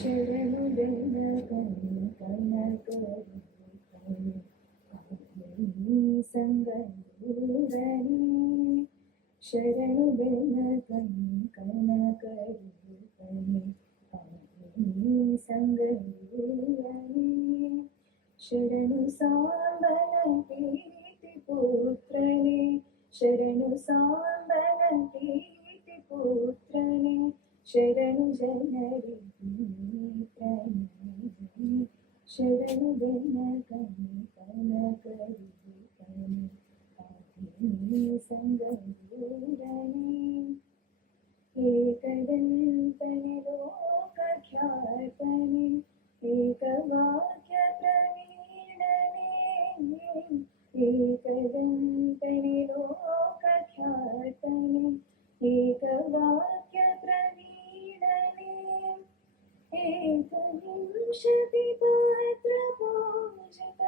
ಶರಣು ಬೆನ್ನ ಕಣ್ಣು ಕನಕರುತ್ತನೆ ಸಂಗೂರನೆ ಶರಣು ಬೆನ್ನ ಕಣ್ಣು ಕನಕರುತ್ತನೆ ಸಂಗೂರನೆ ಶರಣು ಸಾಂಬನ ಪ್ರೀತಿ ಪುತ್ರನೆ ಶರಣು ಸಾಂಬನ ಪ್ರೀತಿ ಪುತ್ರನೆ ಶರಣು ಜನರಿ ಶರಣು ಬೆನ್ನ ಕಣ್ಣು ಕನಕರುತ್ತನೆ ಸಂಗೂರನೆ ಏಕದಂತನೆ ಲೋಕಖ್ಯಾತನೆ ಏಕವಾಕ್ಯ ಪ್ರವೀಣನೆ ಏಕದಂತನೆ ಲೋಕಖ್ಯಾತನೆ ಏಕವಾಕ್ಯ ಪ್ರವೀಣನೆ ಏಕವಿಂಶತಿ ಪಾತ್ರ ಪೂಜಿತ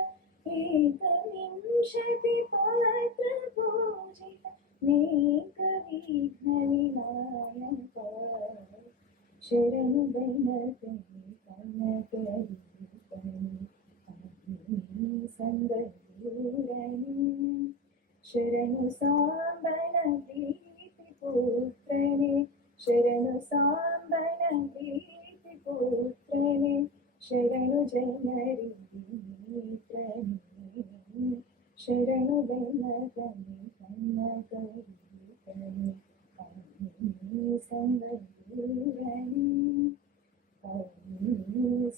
ಏಕವಿಂಶತಿ ಪಾತ್ರ ಪೂಜಿತ ನೇಕ ವಿಘ್ನ ವಿನಾಯಕ ಶರಣು ಬೆನ್ನ ಕನಕರುತ್ತನೆ ಸಂಗೂರನೆ ಶರಣು ಸಾಂಬನ ಪ್ರೀತಿ ಪುತ್ರನೆ ಶರಣು ಸಾಂಬನ ಪ್ರೀತಿ ಪುತ್ರನೆ ಶರಣು ಜನರಿ ಮಿತ್ರನೆ ಶರಣು ಬೆನ್ನ ಕನಕರುತ್ತನೆ ಸಂಗೂರನೆ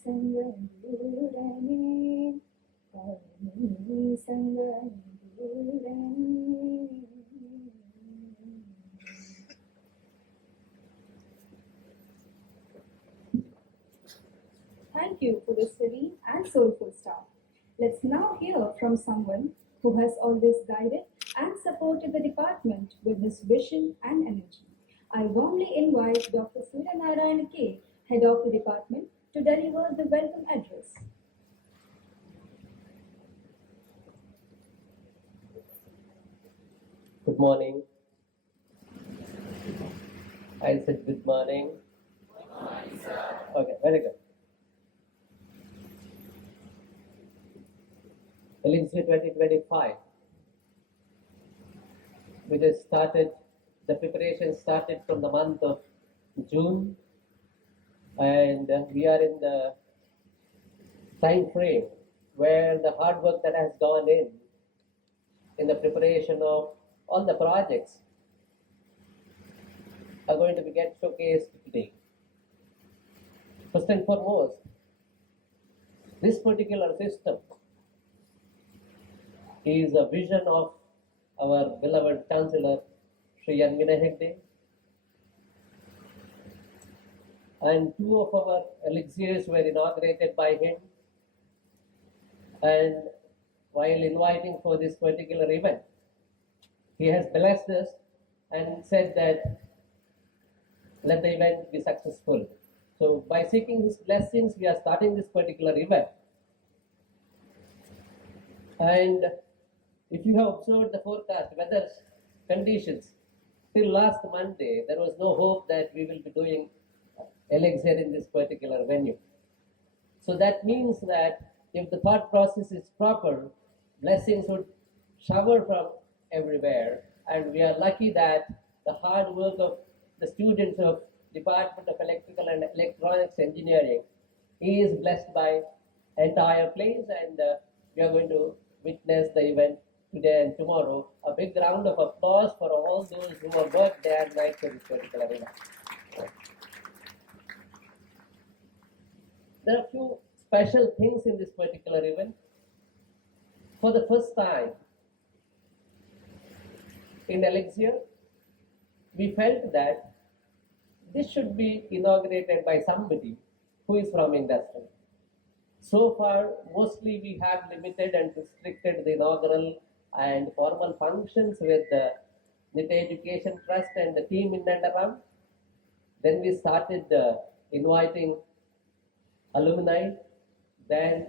ಸಂಗೂರನೆ ಸಂಗೂರನೆ. Thank you for this serene and soulful start. Let's now hear from someone who has always guided and supported the department with his vision and energy. I warmly invite Dr. Surya Narayan K, Head of the department, to deliver the welcome address. Good morning. I said good morning. Good morning, sir. Okay, very good. Elixir 2025. We just started, the preparation started from the month of June, and we are in the time frame where the hard work that has gone in the preparation of all the projects are going to be get showcased today. First and foremost, this particular system is a vision of our beloved Chancellor Sri Yanmina Hegde, and two of our elixirs were inaugurated by him. And while inviting for this particular event, he has blessed us and said that let the event be successful. So by seeking his blessings, we are starting this particular event. And if you have observed the forecast, weather conditions, till last Monday, there was no hope that we will be doing Elixir in this particular venue. So that means that if the thought process is proper, blessings would shower from everywhere. And we are lucky that the hard work of the students of Department of Electrical and Electronics Engineering is blessed by entire place, and we are going to witness the event today and tomorrow. A big round of applause for all those who have worked day and night for this particular event. There are a few special things in this particular event. For the first time in Elixir, we felt that this should be inaugurated by somebody who is from industry. So far, mostly we have limited and restricted the inaugural and formal functions with the NIT Education Trust and the team in and around. Then we started inviting alumni, then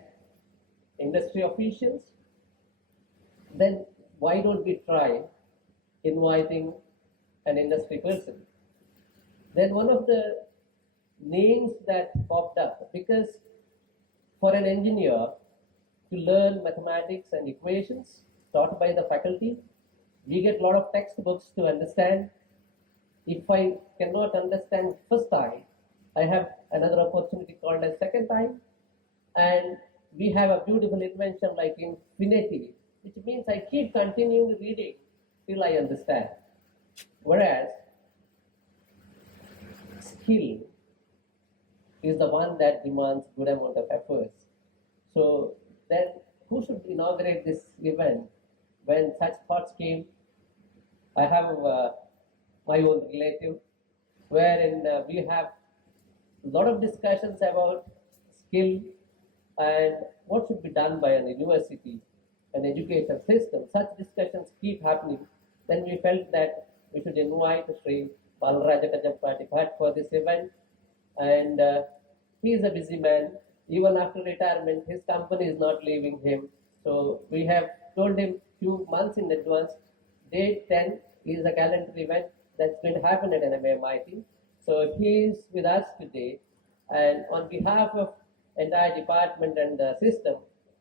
industry officials. Then why don't we try inviting an industry person? Then one of the names that popped up, because for an engineer to learn mathematics and equations taught by the faculty, we get a lot of textbooks to understand. If I cannot understand first time, I have another opportunity called as second time, and we have a beautiful invention like infinity, which means I keep continuing reading till I understand. Whereas skill is the one that demands good amount of efforts. So then who should inaugurate this event? When such thoughts came, I have my own relative, wherein we have a lot of discussions about skill and what should be done by an university, an education system. Such discussions keep happening. Then we felt that we should invite Sri Balaraja Kajampati Bhatt for this event, and he is a busy man. Even after retirement, his company is not leaving him. So we have told him few months in advance, date 10 is a calendar event that's going to happen at NMIT. So he is with us today, and on behalf of entire department and the system,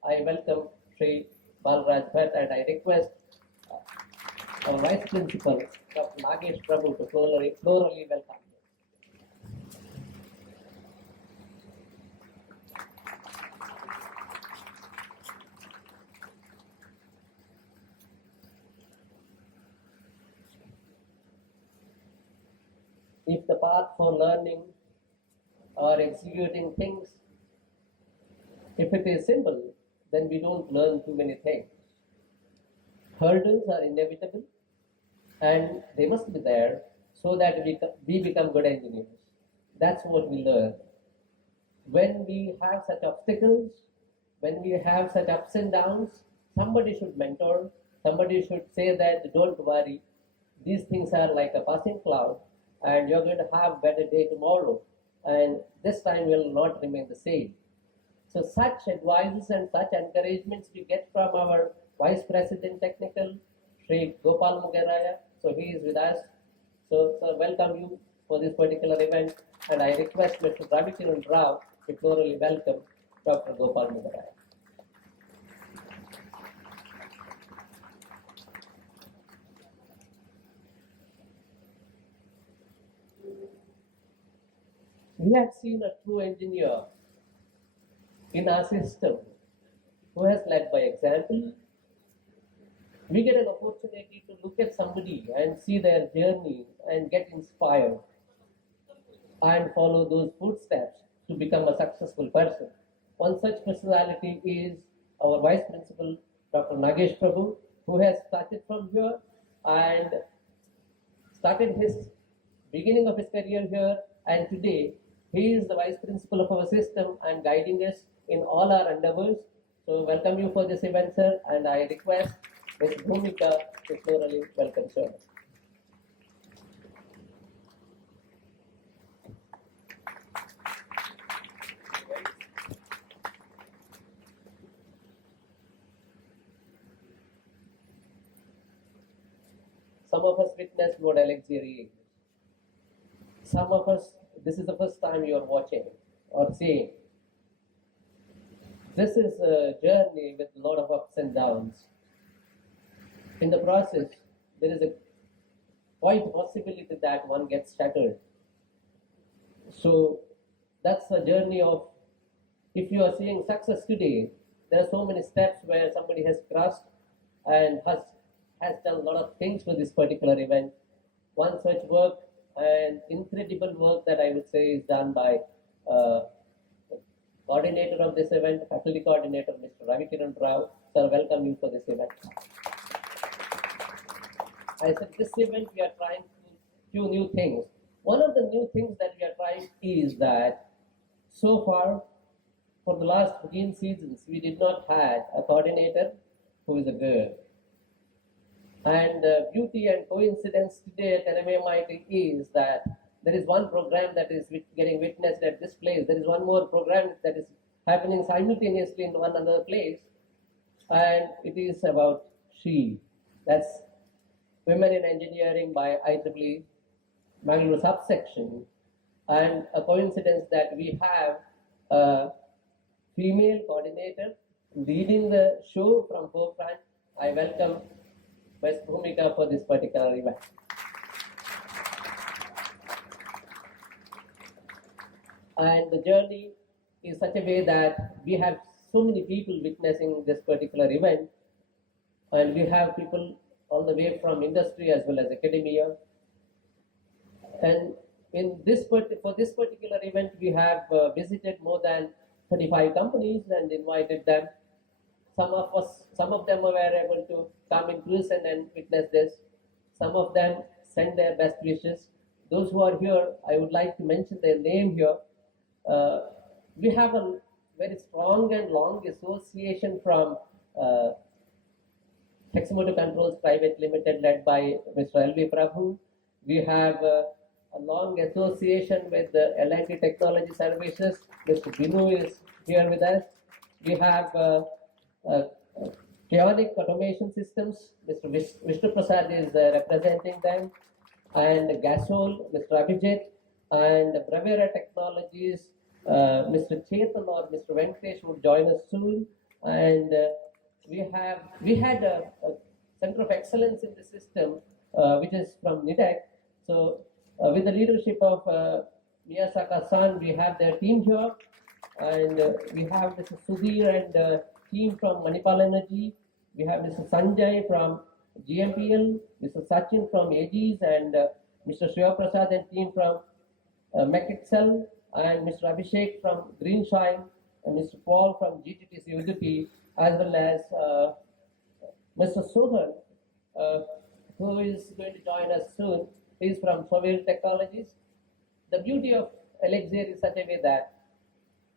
I welcome Sri Balaraj Bhatt, and I request our Vice Principal, Dr. Nagesh Prabhu, to plurally welcome you. If the path for learning or executing things, if it is simple, then we don't learn too many things. Hurdles are inevitable and they must be there so that we become good engineers. That's what we learn. When we have such obstacles, when we have such ups and downs, somebody should mentor, somebody should say that don't worry, these things are like a passing cloud and you're going to have a better day tomorrow, and this time will not remain the same. So such advices and such encouragements we get from our Vice President Technical, Sri Gopal Mugaraya. So he is with us. So welcome you for this particular event, and I request Mr. Ravikiran Rao to plurally welcome Dr. Gopal Mugaraya. We have seen a true engineer in our system who has led by example. We get an opportunity to look at somebody and see their journey and get inspired and follow those footsteps to become a successful person. One such personality is our Vice Principal, Dr. Nagesh Prabhu, who has started from here and started his beginning of his career here, and today he is the Vice Principal of our system and guiding us in all our endeavors. So welcome you for this event, sir, and I request Ms. Bhumika to plurally welcome, sir. Some of us witnessed what Elixir is. Some of us, this is the first time you are watching or seeing. This is a journey with a lot of ups and downs. In the process, there is a quite possibility that one gets shattered. So that's a journey of, if you are seeing success today, there are so many steps where somebody has crossed and has done a lot of things for this particular event. One such work and incredible work that I would say is done by coordinator of this event, faculty coordinator, Mr. Ravikiran Rao. Sir, welcome you for this event. I said this event we are trying few new things. One of the new things that we are trying is that so far, for the last 15 seasons, we did not have a coordinator who is a girl. And the beauty and coincidence today at NMIT is that there is one program that is getting witnessed at this place. There is one more program that is happening simultaneously in one other place, and it is about SHE. That's Women in Engineering by IEEE Bangalore subsection. and a coincidence that we have a female coordinator leading the show from forefront. I welcome Ms. Bhumika for this particular event. And the journey is such a way that we have so many people witnessing this particular event, and we have people all the way from industry as well as academia. And for this particular event, we have visited more than 35 companies and invited them. Some of them were able to come in person and witness this. Some of them sent their best wishes. Those who are here, I would like to mention their name here. We have a very strong and long association from Hexamotor Controls Private Limited, led by Mr. L.V. Prabhu. We have a long association with the L&T Technology Services. Mr. Binu is here with us. We have Chaotic Automation Systems. Mr. Vishnu Prasad is representing them. And Gasol, Mr. Abhijit. And Bravera Technologies, Mr. Chetan or Mr. Venkatesh would join us soon. And we had a Center of Excellence in the system, which is from NIDEC. So with the leadership of Miyasaka-san, we have their team here. And we have Mr. Sudhir and team from Manipal Energy. We have Mr. Sanjay from GMPL, Mr. Sachin from AGs, and Mr. Shiva Prasad and team from MechExcel, and Mr. Abhishek from Greenshine, and Mr. Paul from GTTC Udupi, as well as Mr. Sohan, who is going to join us soon. He is from Soviet Technologies. The beauty of Elixir is such a way that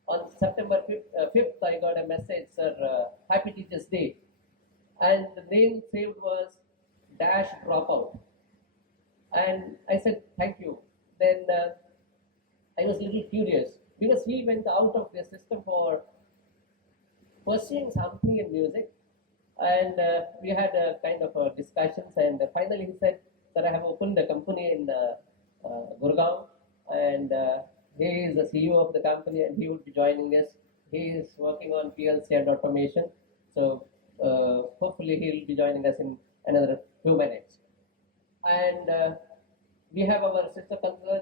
on September 5th, I got a message, sir, Happy Teachers Day. And the name saved was Dash Dropout. And I said, thank you. Then I was a little curious because he went out of the system for pursuing something in music. And we had a kind of discussions. And finally he said that I have opened a company in Gurgaon. And he is the CEO of the company and he would be joining us. He is working on PLC and automation. So hopefully he will be joining us in another few minutes. And we have our sister concern,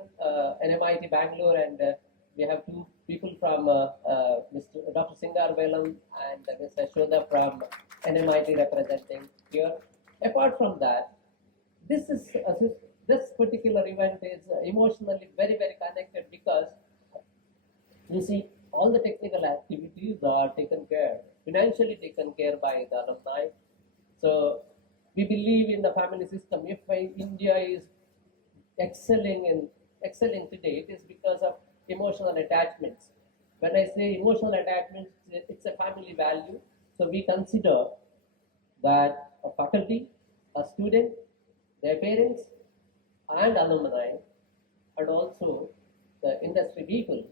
NMIT Bangalore, and we have two people from Mr. Dr. Singar Velam and Mr. Shoda from NMIT representing here. Apart from that, this particular event is emotionally very, very connected because you see all the technical activities are taken care, financially taken care by the alumni. So we believe in the family system. If India is excelling today, it is because of emotional attachments. When I say emotional attachments, it's a family value. So we consider that a faculty, a student, their parents, and alumni, and also the industry people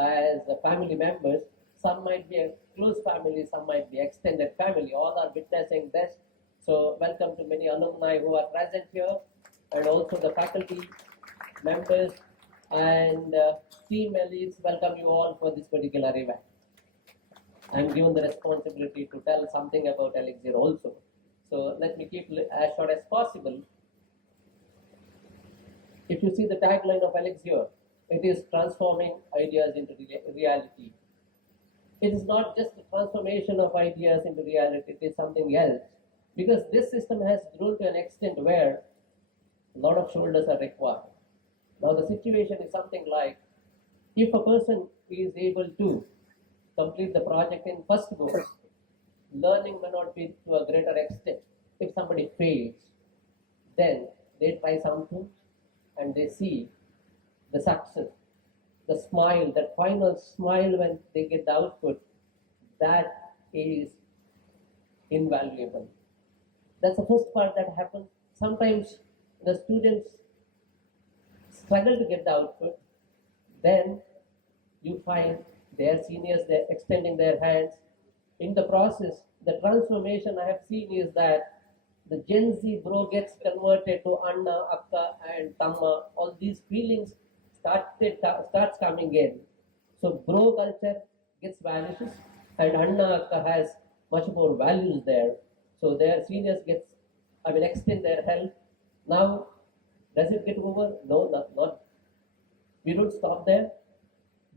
as family members. Some might be a close family, some might be extended family. All are witnessing this. So welcome to many alumni who are present here, and also the faculty members and team elites. Welcome you all for this particular event. I'm given the responsibility to tell something about Elixir also. So let me keep it as short as possible. If you see the tagline of Elixir, it is transforming ideas into reality. It is not just the transformation of ideas into reality, it is something else. Because this system has grown to an extent where a lot of shoulders are required. Now the situation is something like, if a person is able to complete the project in first go, learning may not be to a greater extent. If somebody fails, then they try something and they see the success, the smile, that final smile when they get the output, that is invaluable. That's the first part that happens. Sometimes the students struggle to get the output, then you find their seniors, they're extending their hands. In the process, the transformation I have seen is that the Gen Z bro gets converted to Anna, Akka, and Tamma. All these feelings starts coming in, so bro culture gets vanishes, and Anna Akka has much more values there. So their seniors gets, I mean, extend their help. Now, does it get over? No, not. We don't stop there.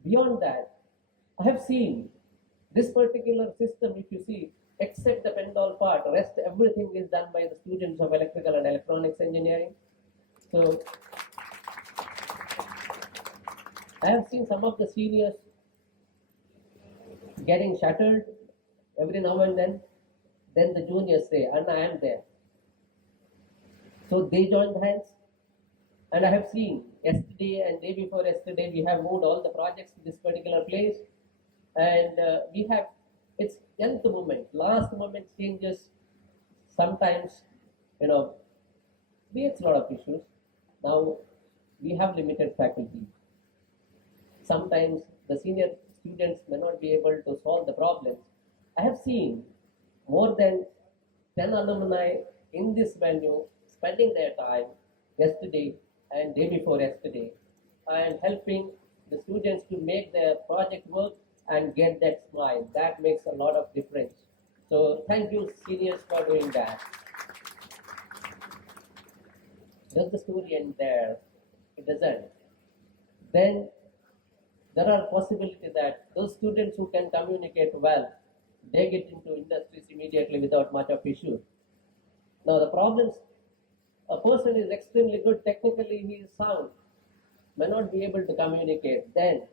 Beyond that, I have seen this particular system, if you see, except the Pendol part, rest everything is done by the students of electrical and electronics engineering. So I have seen some of the seniors getting shattered every now and then. Then the juniors say, Anna, I am there. So they joined hands. And I have seen yesterday and day before yesterday, we have moved all the projects to this particular place. And we have, it's nth moment, last moment changes sometimes, creates a lot of issues. Now, we have limited faculty. Sometimes the senior students may not be able to solve the problems. I have seen more than 10 alumni in this venue spending their time yesterday and day before yesterday. I am helping the students to make their project work and get that smile. That makes a lot of difference. So thank you, seniors, for doing that. Does the story end there? It doesn't. Then there are possibilities that those students who can communicate well, they get into industries immediately without much of issue. Now the problems, a person is extremely good technically, he is sound, may not be able to communicate. Then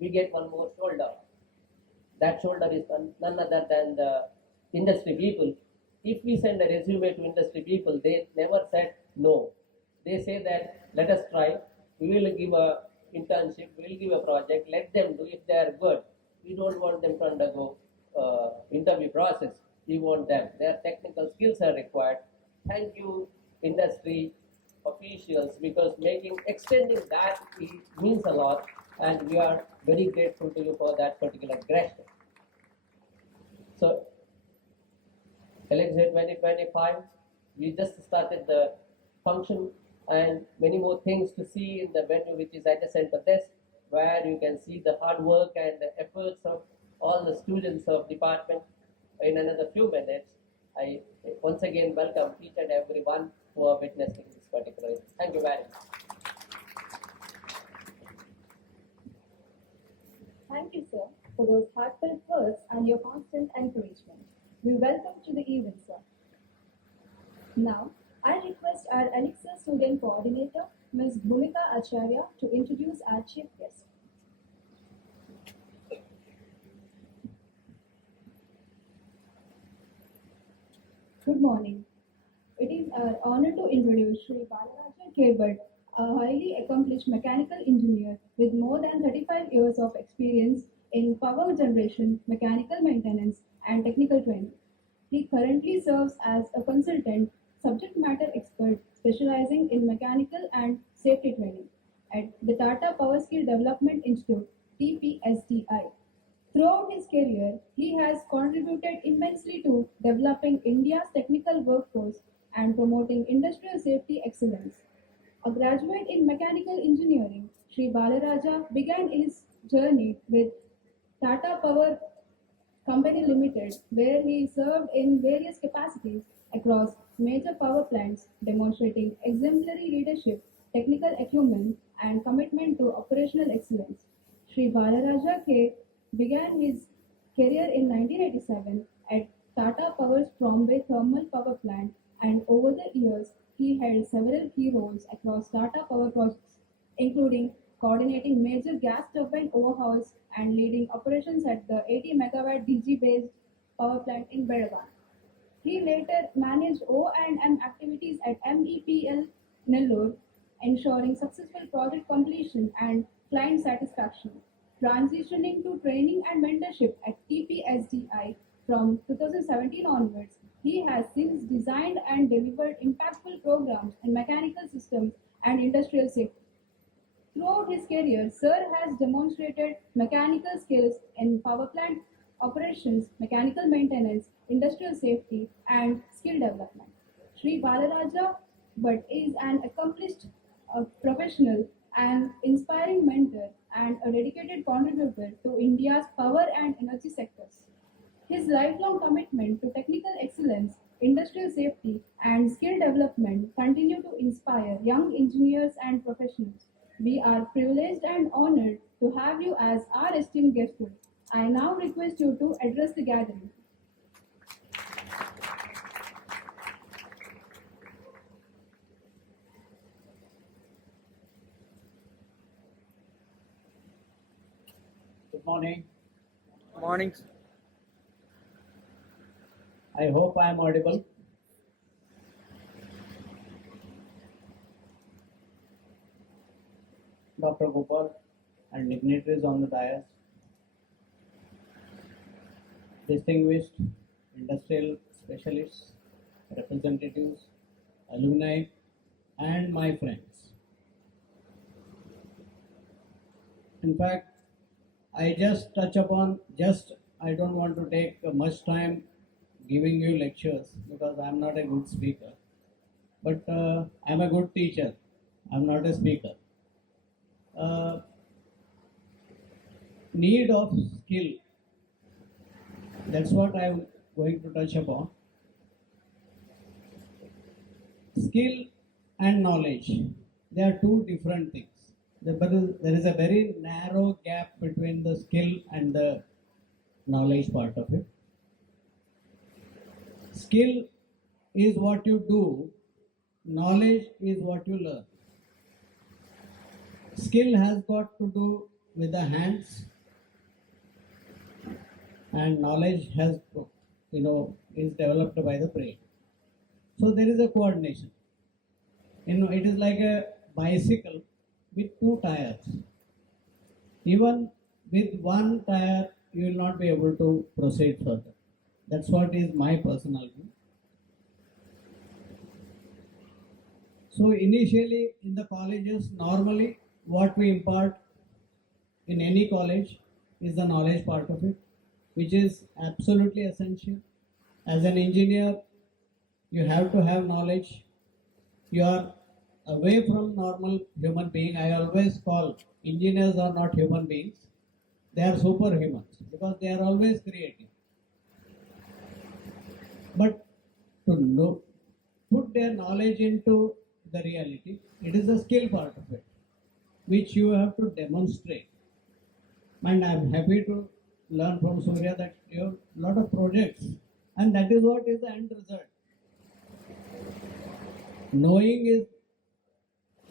we get one more shoulder. That shoulder is none other than the industry people. If we send a resume to industry people, they never said no. They say that let us try, we will give a internship, we will give a project, let them do. If they are good, we don't want them to undergo interview process. We want them. Their technical skills are required. Thank you, industry officials, because extending that means a lot, and we are very grateful to you for that particular gesture. So, Elixir 2025, we just started the function, and many more things to see in the venue which is adjacent to this, where you can see the hard work and the efforts of all the students of department. In another few minutes, I once again welcome each and every one who are witnessing this particular. Thank you very much. Thank you, sir, for those heartfelt words and your constant encouragement. We welcome to the event, sir. Now, I request our Elixir student coordinator, Ms. Bhumika Acharya, to introduce our chief guest. Good morning. It is our honor to introduce Sri Balaraja K. Bhatt, a highly accomplished mechanical engineer with more than 35 years of experience in power generation, mechanical maintenance, and technical training. He currently serves as a consultant, subject matter expert specializing in mechanical and safety training at the Tata Power Skill Development Institute, TPSDI. Throughout his career, he has contributed immensely to developing India's technical workforce and promoting industrial safety excellence. A graduate in mechanical engineering, Sri Balaraja began his journey with Tata Power Company Limited, where he served in various capacities across major power plants, demonstrating exemplary leadership, technical acumen, and commitment to operational excellence. Sri Balaraja K began his career in 1987 at Tata Power's Trombay Thermal Power Plant, and over the years he held several key roles across Tata Power projects, including coordinating major gas turbine overhauls and leading operations at the 80 megawatt DG-based power plant in Belgaum. He later managed O&M activities at MEPL Nellore, ensuring successful project completion and client satisfaction. Transitioning to training and mentorship at TPSDI from 2017 onwards, he has since designed and delivered impactful programs in mechanical systems and industrial safety. Throughout his career, Sir has demonstrated mechanical skills in power plant operations, mechanical maintenance, industrial safety, and skill development. Sri Balaraja Bhatt is an accomplished professional an inspiring mentor, and a dedicated contributor to India's power and energy sectors. His lifelong commitment to technical excellence, industrial safety, and skill development continue to inspire young engineers and professionals. We are privileged and honored to have you as our esteemed guest today. I now request you to address the gathering. Good morning. Morning. I hope I am audible. Dr. Gopal and dignitaries on the dais, distinguished industrial specialists, representatives, alumni, and my friends. In fact, I just touch upon, I don't want to take much time giving you lectures because I'm not a good speaker. But I'm a good teacher. I'm not a speaker. Need of skill. That's what I'm going to touch upon. Skill and knowledge. They are two different things. There is a very narrow gap between the skill and the knowledge part of it. Skill is what you do, knowledge is what you learn. Skill has got to do with the hands, and knowledge has, is developed by the brain. So there is a coordination. It is like a bicycle with two tires. Even with one tire, you will not be able to proceed further. That's what is my personal view. So initially in the colleges, normally what we impart in any college is the knowledge part of it, which is absolutely essential. As an engineer, you have to have knowledge. You are away from normal human being. I always call engineers are not human beings. They are superhumans because they are always creative. But to know, put their knowledge into the reality, it is the skill part of it, which you have to demonstrate. And I'm happy to learn from Surya that you have a lot of projects, and that is what is the end result. Knowing is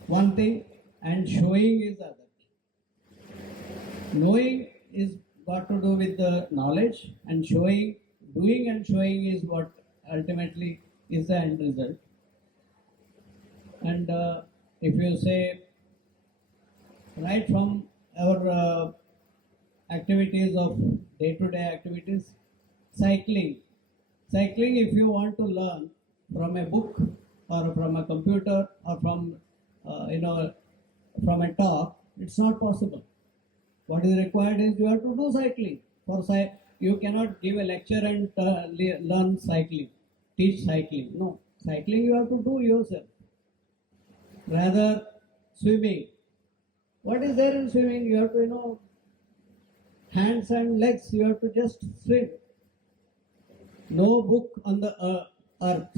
one thing and showing is other. Knowing is got to do with the knowledge, and doing and showing is what ultimately is the end result. And if you say right from our activities of day-to-day activities, cycling, if you want to learn from a book or from a computer or from from a talk, it's not possible. What is required is you have to do cycling. You cannot give a lecture and learn cycling, teach cycling. No, cycling you have to do yourself. Rather, swimming. What is there in swimming? You have to hands and legs. You have to just swim. No book on the earth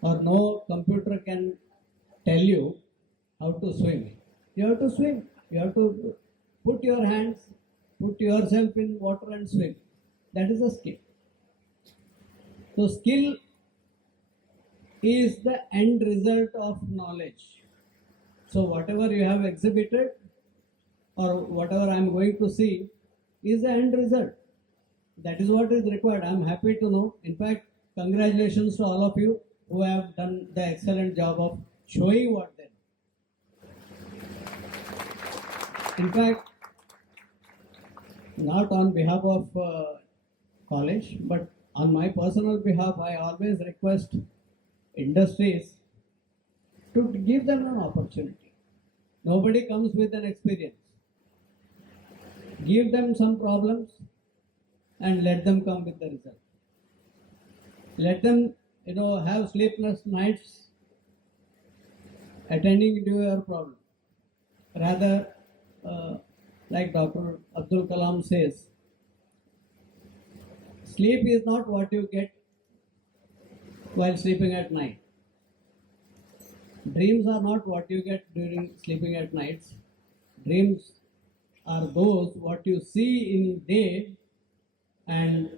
or no computer can tell you how to swim. You have to swim. You have to put your hands, put yourself in water and swim. That is a skill. So skill is the end result of knowledge. So whatever you have exhibited or whatever I am going to see is the end result. That is what is required. I am happy to know. In fact, congratulations to all of you who have done the excellent job of showing what they know. In fact, not on behalf of college, but on my personal behalf, I always request industries to give them an opportunity. Nobody comes with an experience. Give them some problems and let them come with the result. Let them, have sleepless nights attending to your problem. Rather, like Dr. Abdul Kalam says, sleep is not what you get while sleeping at night. Dreams are not what you get during sleeping at nights. Dreams are those what you see in day and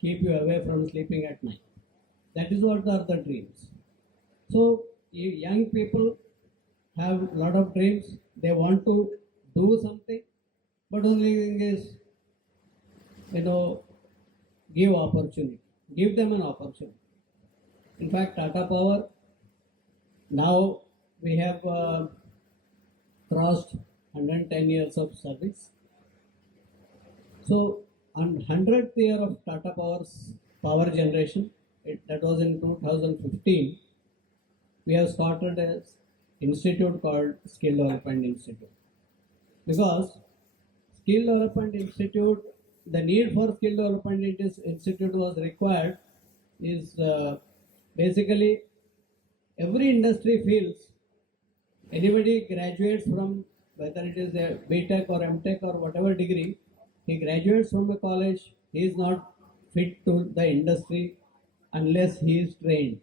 keep you away from sleeping at night. That is what are the dreams. So young people have a lot of dreams. They want to do something, but only thing is, give opportunity. Give them an opportunity. In fact, Tata Power, now we have crossed 110 years of service. So on 100th year of Tata Power's power generation, that was in 2015, we have started an institute called Skill Development Institute. Because Skill Development Institute, the need for Skill Development Institute was required is basically every industry feels anybody graduates from, whether it is a BTech or MTech or whatever degree, he graduates from a college, he is not fit to the industry unless he is trained.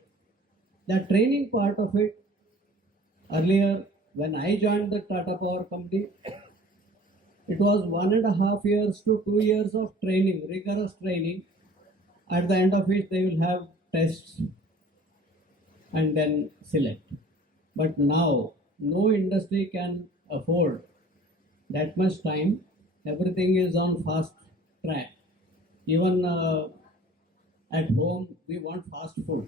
The training part of it, earlier when I joined the Tata Power company, it was 1.5 years to 2 years of training, rigorous training, at the end of which they will have tests and then select. But now, no industry can afford that much time. Everything is on fast track. Even at home, we want fast food.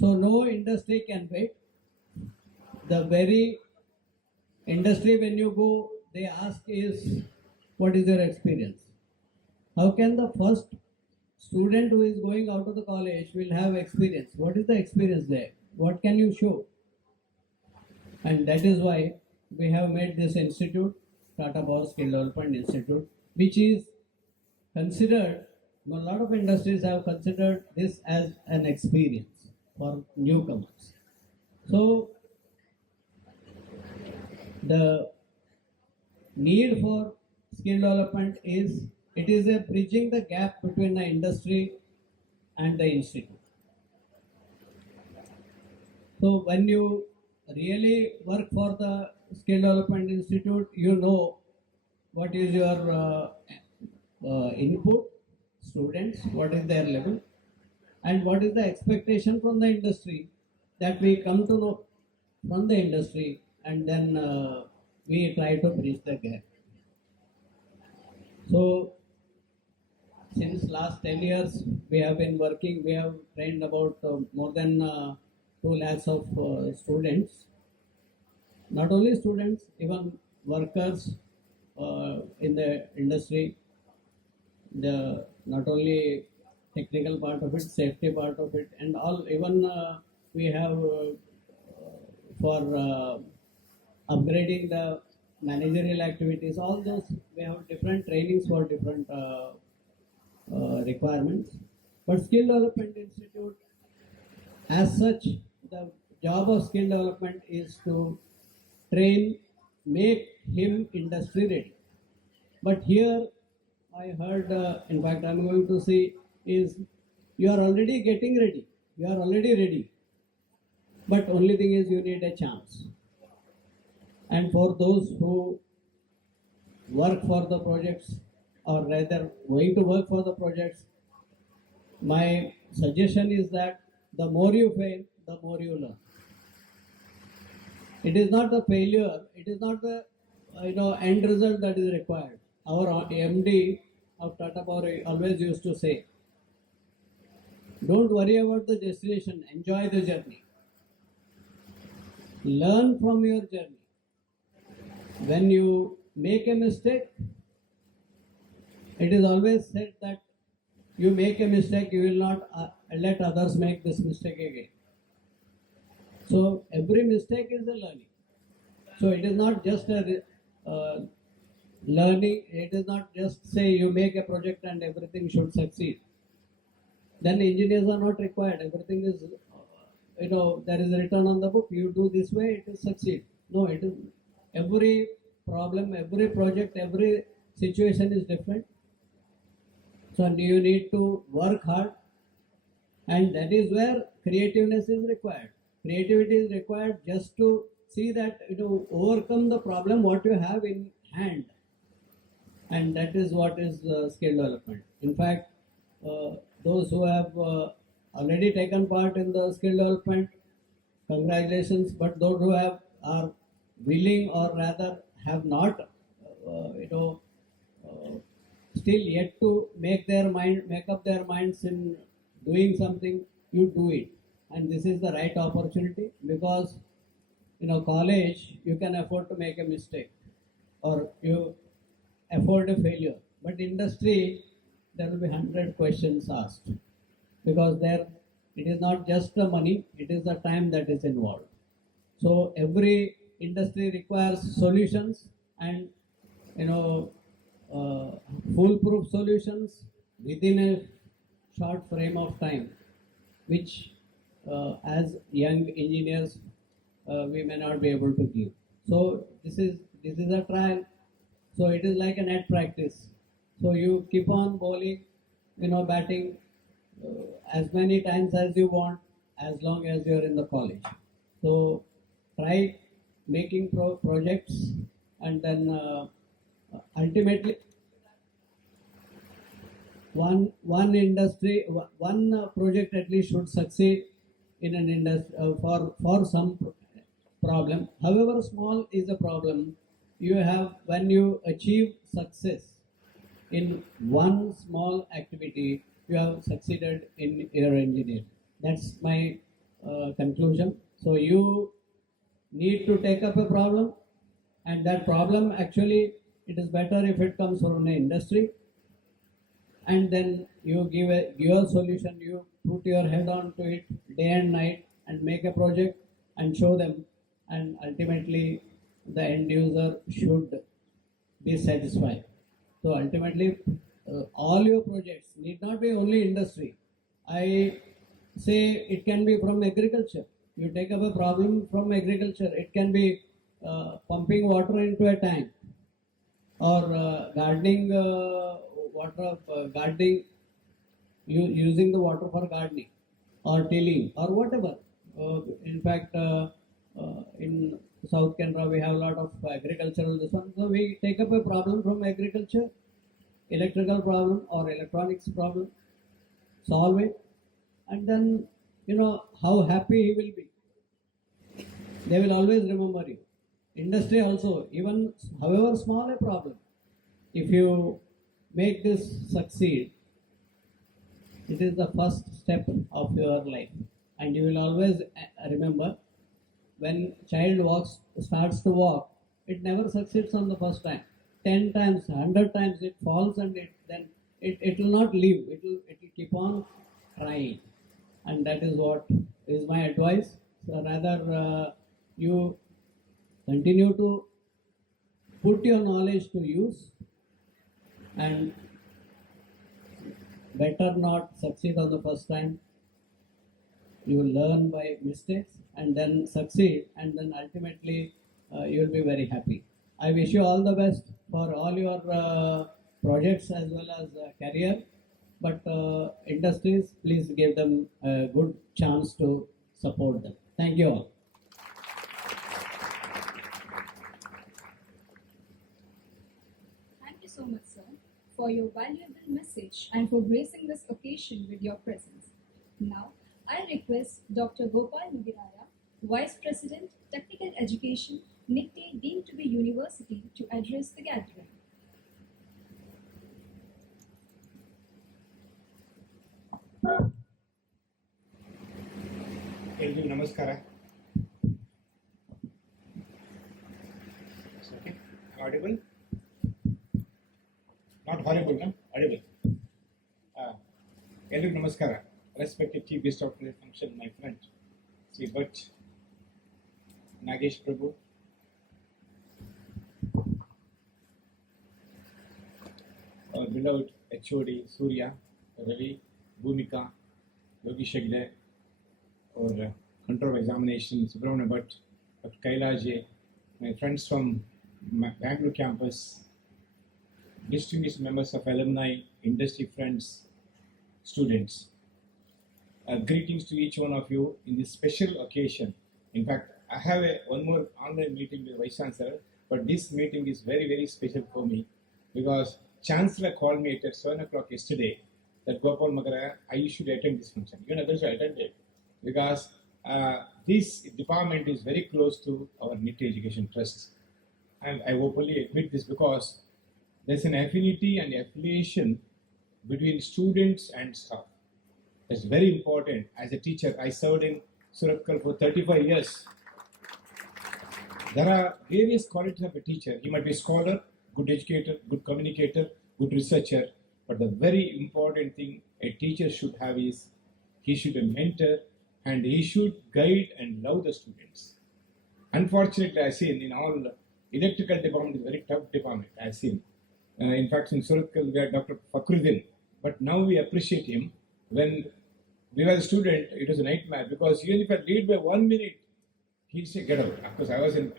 So no industry can wait. The very industry when you go, they ask is, what is your experience? How can the first student who is going out of the college will have experience? What is the experience there? What can you show? And that is why we have made this institute, Tata Power Skill Development Institute, which is considered, a lot of industries have considered this as an experience for newcomers. So the need for skill development is, it is a bridging the gap between the industry and the institute. So when you really work for the skill development institute, you know what is your input, students, what is their level, and what is the expectation from the industry, that we come to know from the industry, and then we try to bridge the gap. So since last 10 years we have been working, we have trained about more than 2 lakhs of students. Not only students, even workers in the industry, the not only technical part of it, safety part of it, and all. Even we have for upgrading the managerial activities, all those we have different trainings for different requirements. But Skill Development Institute, as such, the job of skill development is to train, make him industry ready. But here I heard, in fact, I'm going to say, is you are already getting ready. You are already ready. But only thing is you need a chance. And for those who work for the projects, or rather going to work for the projects, my suggestion is that the more you fail, the more you learn. It is not the failure, it is not the end result that is required. Our MD of Tata Power always used to say, don't worry about the destination, enjoy the journey. Learn from your journey. When you make a mistake, it is always said that you make a mistake, you will not let others make this mistake again. So every mistake is a learning. So it is not just a learning, it is not just say you make a project and everything should succeed. Then engineers are not required. Everything is, there is written on the book, you do this way, it will succeed. No, it is. every problem, every project, every situation is different. So you need to work hard, and that is where creativeness is required. Creativity is required just to see that overcome the problem what you have in hand, and that is what is skill development. In fact, those who have already taken part in the skill development, congratulations. But those who are willing, or rather have not, still yet to make up their minds in doing something, you do it. And this is the right opportunity, because college you can afford to make a mistake, or you afford a failure. But industry, there will be 100 questions asked, because there it is not just the money, it is the time that is involved. So every industry requires solutions, and foolproof solutions within a short frame of time, which as young engineers we may not be able to give. So this is a trial. So it is like a net practice. So you keep on bowling, batting as many times as you want, as long as you are in the college. So try making projects, and then ultimately one project at least should succeed in an industry for some problem. However small is a problem, you have, when you achieve success in one small activity, you have succeeded in your engineering. That's my conclusion. So you need to take up a problem, and that problem, actually it is better if it comes from an industry, and then you give a solution, you put your head on to it day and night, and make a project and show them, and ultimately the end user should be satisfied. So ultimately all your projects need not be only industry. I say it can be from agriculture. You take up a problem from agriculture, it can be pumping water into a tank, or gardening, gardening, using the water for gardening, or tilling, or whatever. In fact, in South Canada we have a lot of agricultural this one. So we take up a problem from agriculture, electrical problem or electronics problem, solve it, and then how happy he will be. They will always remember you. Industry also, even however small a problem, if you make this succeed, it is the first step of your life. And you will always remember, when child starts to walk, it never succeeds on the first time. 10 times, 100 times it falls, and it will not leave. It will keep on trying. And that is what is my advice. So rather you continue to put your knowledge to use, and better not succeed on the first time. You will learn by mistakes and then succeed, and then ultimately you will be very happy. I wish you all the best for all your projects as well as career. But industries, please give them a good chance to support them. Thank you all. Thank you so much, sir, for your valuable message and for gracing this occasion with your presence. Now, I request Dr. Gopal Mudiraya, Vice President, Technical Education, NICTE deemed to be University, to address the gathering. ಎಲ್ರಿಗೂ ನಮಸ್ಕಾರ. Okay. Audible? Not horrible, no? Audible. ಎಲ್ರಿಗೂ ನಮಸ್ಕಾರ. Respected Chief Guest of the function, my friend, Sri Bhatt, Nagesh Prabhu, our beloved HOD Surya, Ravi, Bhumika, Yogi Shegde, or control of examination, Subramania Bhatt, Dr. Kailaje, my friends from Bangalore campus, distinguished members of alumni, industry friends, students. Greetings to each one of you in this special occasion. In fact, I have one more online meeting with Vice Chancellor, but this meeting is very, very special for me because Chancellor called me at 7 o'clock yesterday that Gopal Magara, I should attend this function. Even others attended because this department is very close to our NIT Education Trust. And I openly admit this because there's an affinity and affiliation between students and staff. That's very important. As a teacher, I served in Suratkal for 35 years. There are various qualities of a teacher. He might be a scholar, good educator, good communicator, good researcher. But the very important thing a teacher should have is he should be a mentor and he should guide and love the students. Unfortunately, I've seen in all electrical department is a very tough department. I've seen. In fact, in Suratkal, we had Dr. Fakhruddin. But now we appreciate him. When we were a student, it was a nightmare because even if I late by 1 minute, he'd say, get out. Of course,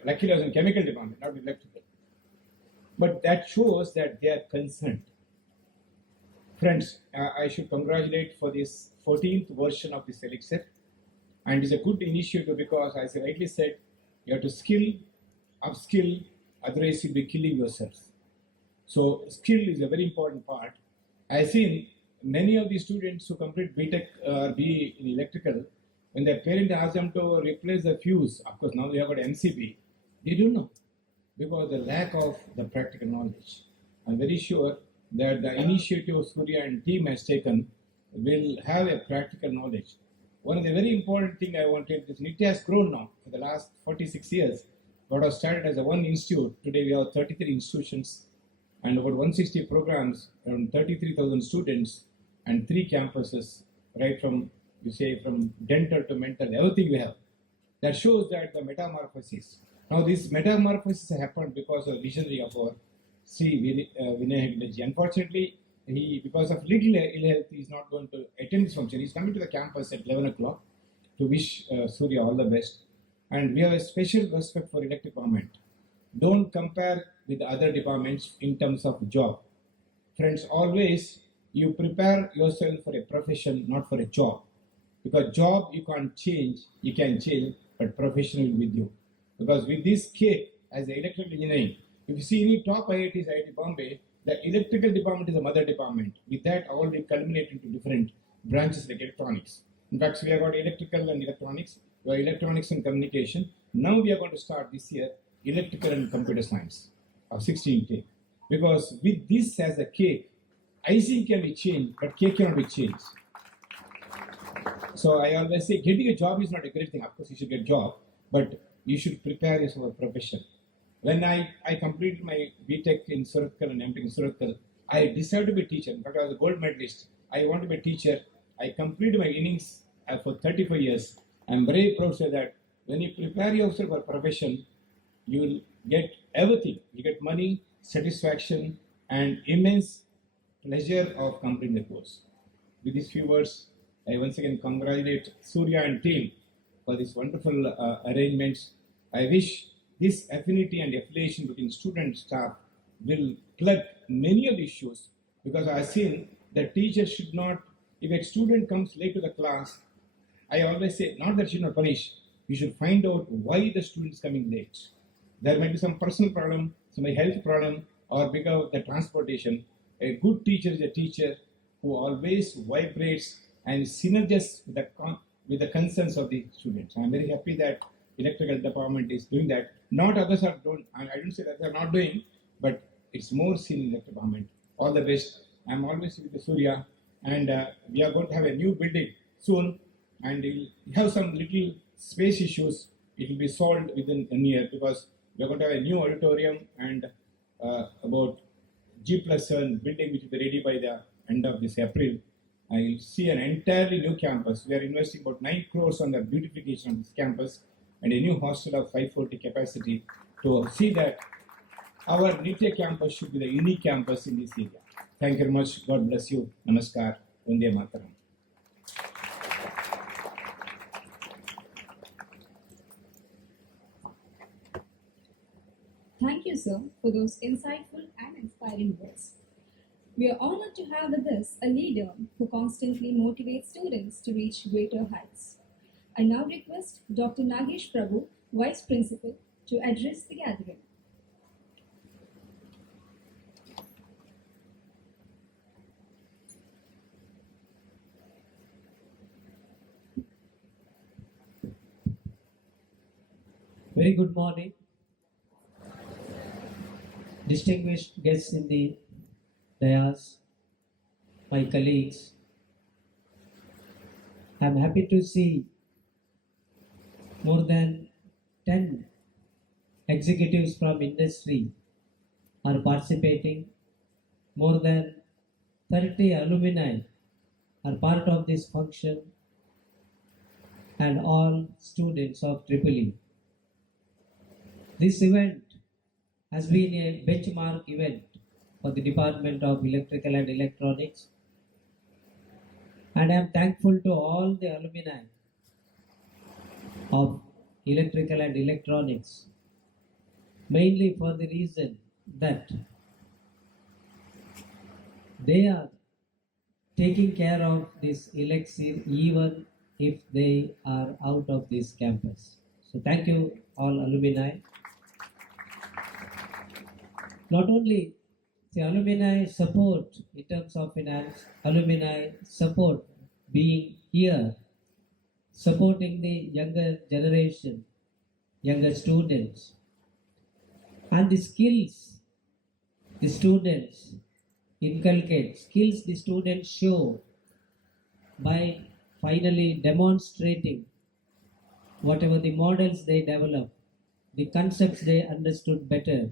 luckily I was in chemical department, not electrical. But that shows that they are concerned. Friends, I should congratulate for this 14th version of this Elixir. And it's a good initiative because, as I rightly said, you have to skill, upskill, otherwise you'll be killing yourself. So skill is a very important part. I've seen many of the students who complete BTech or BE in electrical, when their parents ask them to replace the fuse, of course now we have got MCB, they don't know because the lack of the practical knowledge. I'm very sure that the initiative Surya and team has taken will have a practical knowledge. One of the very important thing I wanted is NIT has grown now for the last 46 years. What was started as a one institute, today we have 33 institutions and about 160 programs, around 33,000 students and 3 campuses, right from, you say, from dental to mental, everything we have. That shows that the metamorphosis. Now this metamorphosis happened because of visionary of our Sri Vinay Hegdeji. Unfortunately, he, because of little ill health, he is not going to attend this function. He's coming to the campus at 11 o'clock to wish Surya all the best. And we have a special respect for electric department. Don't compare with other departments in terms of job. Friends, always you prepare yourself for a profession, not for a job. Because job you can't change, you can change, but profession will with you. Because with this cake, as an electrical engineering, if you see any top IITs, IIT Bombay, the electrical department is a mother department. With that, all will culminate into different branches like electronics. In fact, we have got electrical and electronics, we have electronics and communication. Now we are going to start this year electrical and computer science of 16 take. Because with this as a cake, icing can be changed, but cake cannot be changed. So I always say getting a job is not a great thing. Of course, you should get a job, but you should prepare yourself for a profession. When I completed my BTech in Suratkal and MTech in Suratkal, I decided to be a teacher. In fact, I was a gold medalist. I want to be a teacher. I completed my innings for 35 years. I'm very proud to say that when you prepare yourself for a profession, you will get everything. You get money, satisfaction, and immense pleasure of completing the course. With these few words, I once again congratulate Surya and team for these wonderful arrangements. I wish this affinity and affiliation between student and staff will plug many of the issues, because I have seen that teachers should not, if a student comes late to the class, I always say, not that you should not punish, you should find out why the student is coming late. There might be some personal problem, some health problem, or because of the transportation. A good teacher is a teacher who always vibrates and synergises with the concerns of the students. I am very happy that electrical department is doing that. Not others are doing, I don't say that they are not doing, but it's more seen in the department. All the best. I am always with the Surya, and we are going to have a new building soon, and we'll have some little space issues. It will be solved within a year, because we are going to have a new auditorium and about G+7 building which will be ready by the end of this April. I will see an entirely new campus. We are investing about 9 crores on the beautification of this campus and a new hostel of 540 capacity to see that our NIT campus should be the unique campus in this area. Thank you very much. God bless you. Namaskar. Vande Mataram. Thank you, sir, for those insightful and inspiring words. We are honored to have with us a leader who constantly motivates students to reach greater heights. I now request Dr. Nagesh Prabhu, Vice Principal, to address the gathering. Very good morning, distinguished guests in the dais, my colleagues. I'm happy to see more than 10 executives from industry are participating. More than 30 alumni are part of this function, and all students of EEE. This event has been a benchmark event for the Department of Electrical and Electronics, and I am thankful to all the alumni of Electrical and Electronics, mainly for the reason that they are taking care of this Elixir even if they are out of this campus. So thank you all alumni. Not only the alumni support in terms of finance, alumni support being here, supporting the younger generation, younger students, and the skills the students inculcate, skills the students show by finally demonstrating whatever the models they develop, the concepts they understood better,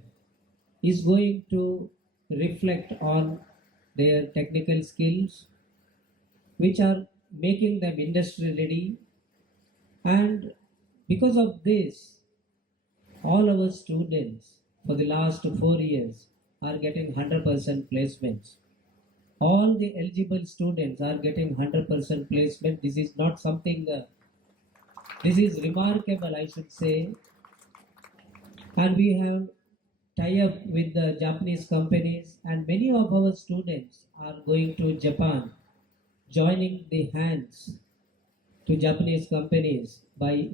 is going to reflect on their technical skills, which are making them industry ready. And because of this, all our students for the last 4 years are getting 100% placements. All the eligible students are getting 100% placement. This is not something, this is remarkable, I should say. And we have tie up with the Japanese companies, and many of our students are going to Japan, joining the hands to Japanese companies by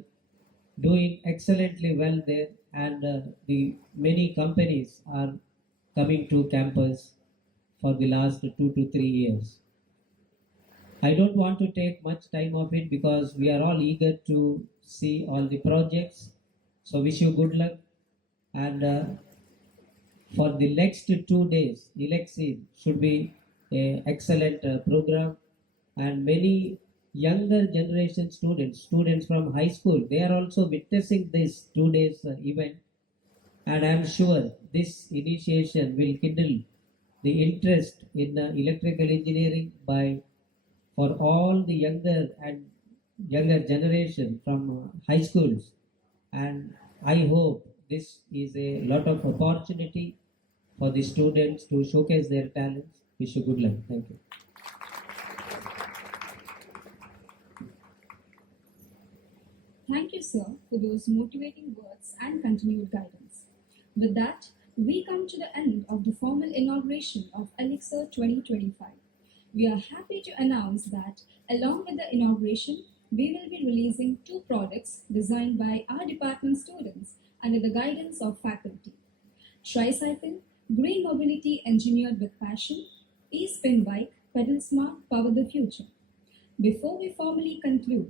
doing excellently well there, and the many companies are coming to campus for the last 2 to 3 years. I don't want to take much time of it because we are all eager to see all the projects. So wish you good luck, and for the next 2 days, Elixir should be an excellent program, and many younger generation students from high school, they are also witnessing this 2 days event, and I am sure this initiation will kindle the interest in electrical engineering by for all the younger generation from high schools, and I hope this is a lot of opportunity for the students to showcase their talents. Wish you good luck. Thank you. Thank you, sir, for those motivating words and continued guidance. With that, we come to the end of the formal inauguration of Elixir 2025. We are happy to announce that, along with the inauguration, we will be releasing 2 products designed by our department students under the guidance of faculty. Tricycle, green mobility engineered with passion, e-spin bike, pedal smart, power the future. Before we formally conclude,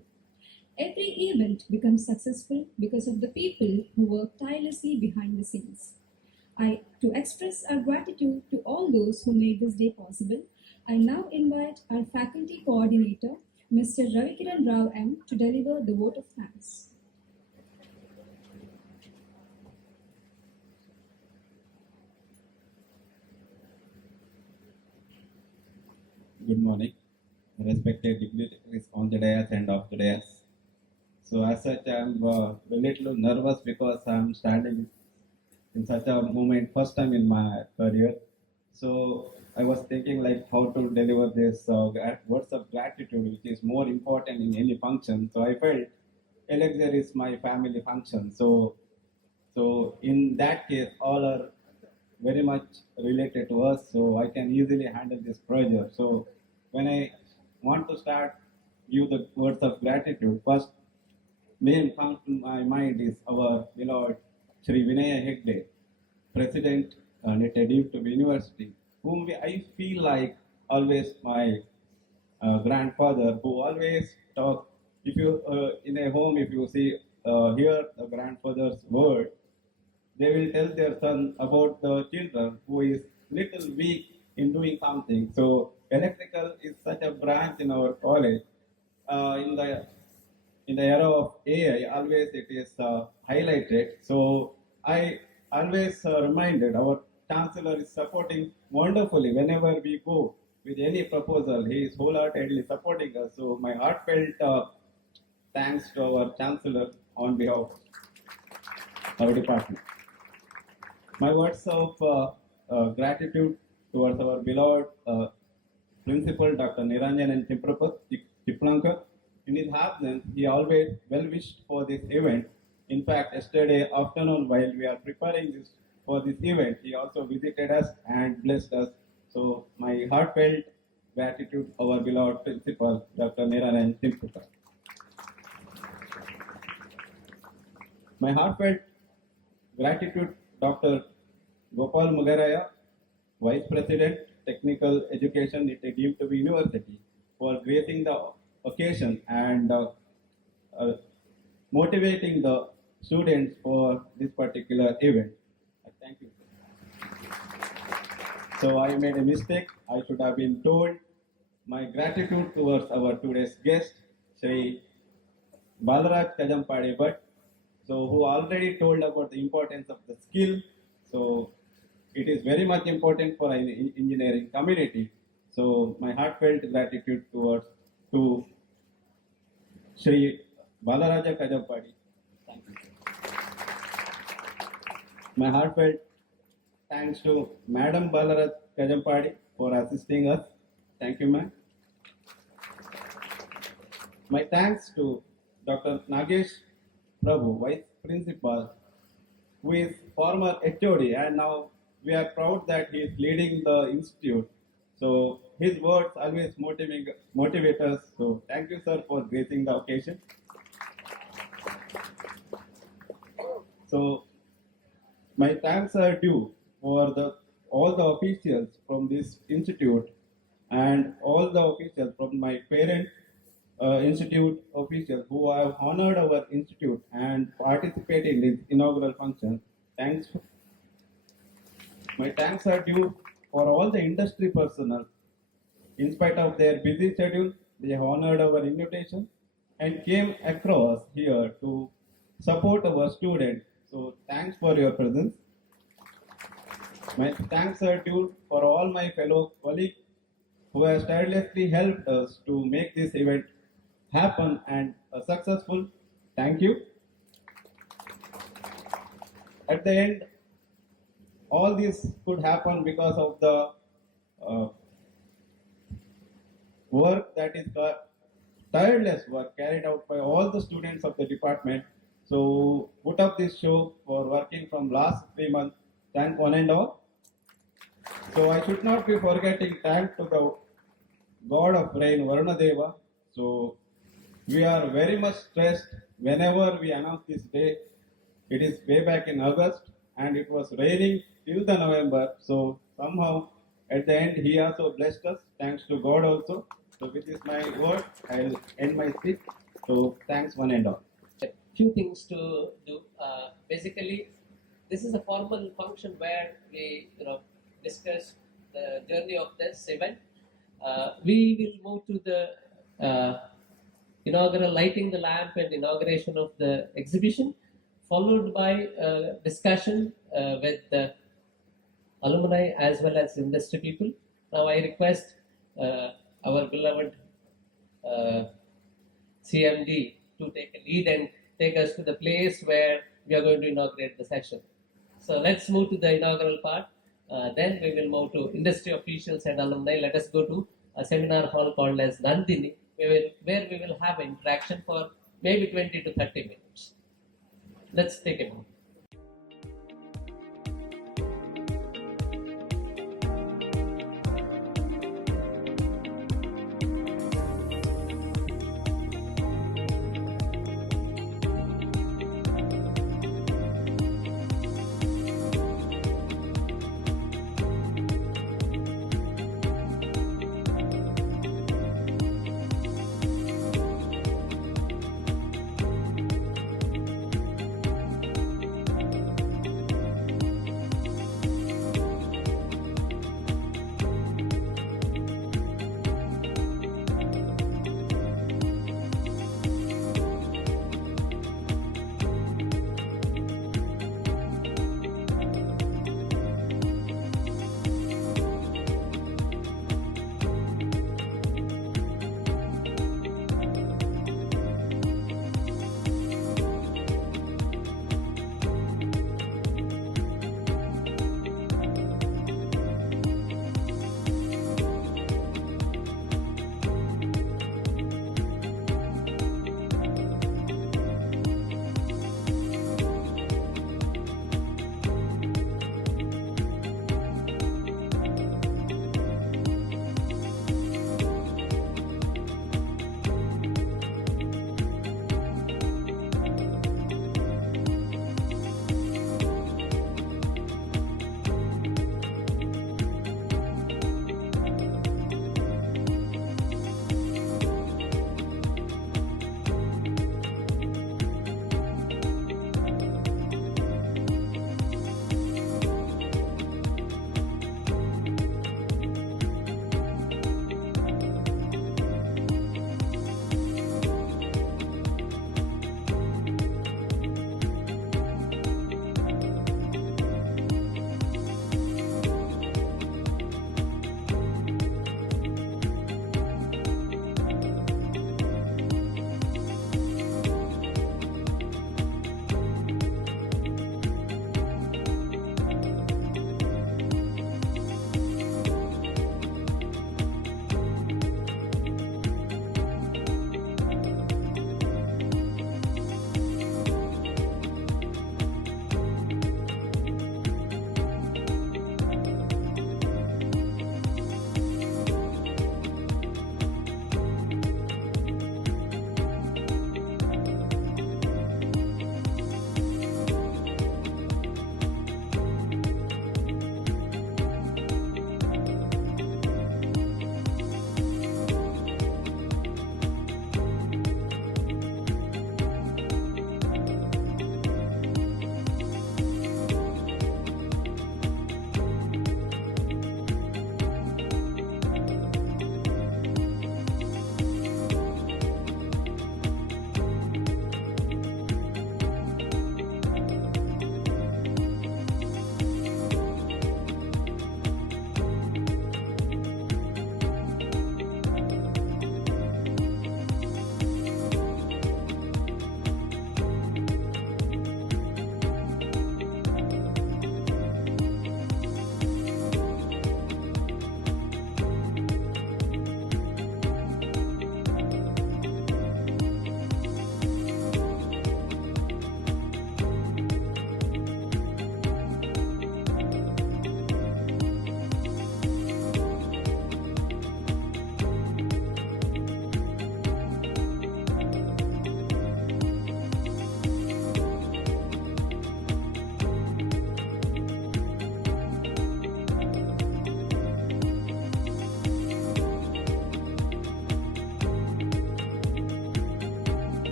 every event becomes successful because of the people who work tirelessly behind the scenes. To express our gratitude to all those who made this day possible, I now invite our faculty coordinator, Mr. Ravikiran Rao M, to deliver the vote of thanks. Good morning, respected dignitaries on the dais and off the dais. So as such, I'm a little nervous because I'm standing in such a moment, first time in my career. So I was thinking like how to deliver this words of gratitude, which is more important in any function. So I felt Elixir is my family function. So So in that case, all are very much related to us, so I can easily handle this pressure. So when I want to start give the words of gratitude, first name comes to my mind is our beloved Sri Vinaya Hegde, President at Deemed University, whom I feel like always my grandfather, who always talk. If you in a home, if you see hear the grandfather's word, they will tell their son about the children who is little weak in doing something. So electrical is such a branch in our college. In the era of AI, always it is highlighted. So I always reminded our chancellor is supporting wonderfully whenever we go with any proposal. He is wholeheartedly supporting us. So my heartfelt thanks to our chancellor on behalf of our department. My words of gratitude towards our beloved principal, Dr. Niranjan Chiplankar. In his absence, he always well wished for this event. In fact, yesterday afternoon, while we are preparing this for this event, he also visited us and blessed us. So, my heartfelt gratitude to our beloved principal, Dr. Niranjan Chiplankar. My heartfelt gratitude, Dr. Gopal Mugaraya, Vice President, Technical Education at Deemed University, for gracing the occasion and motivating the students for this particular event. Thank you. So I made a mistake. I should have been told my gratitude towards our today's guest, Sri Balaraj Kajampade Bhatt, so who already told about the importance of the skill. So it is very much important for an engineering community. So my heartfelt gratitude towards to Sri Balaraja Kajampadi. Thank you. My heartfelt thanks to Madam Balaraj Kajampadi for assisting us. Thank you, ma'am. My thanks to Dr. Nagesh Prabhu, Vice Principal, who is former HOD, and now we are proud that he is leading the institute. So his words always motivate us. So thank you, sir, for gracing the occasion. So my thanks are due for all the officials from this institute and all the officials from my parent institute officials who have honored our institute and participated in this inaugural function. Thanks. My thanks are due for all the industry personnel. In spite of their busy schedule, they honored our invitation and came across here to support our students. So thanks for your presence. My thanks are due for all my fellow colleagues who have tirelessly helped us to make this event happen and successful. Thank you. At the end, all this could happen because of the work that is tireless work carried out by all the students of the department. So put up this show for working from last 3 months. Thank one and all. So I should not be forgetting thank to the God of rain, Varuna Deva. So we are very much stressed whenever we announce this day. It is way back in August and it was raining till the November. So somehow at the end he also blessed us. Thanks to God also. So with this my word, I'll end my speech. So thanks one and all. A few things to do. Basically, this is a formal function where we discuss the journey of this event. We will move to the inaugural lighting the lamp and inauguration of the exhibition, followed by discussion with the alumni as well as industry people. Now I request our beloved CMD to take a lead and take us to the place where we are going to inaugurate the session. So let's move to the inaugural part. Then we will move to industry officials and alumni. Let us go to a seminar hall called as Nandini, where we will have interaction for maybe 20 to 30 minutes. Let's take a moment.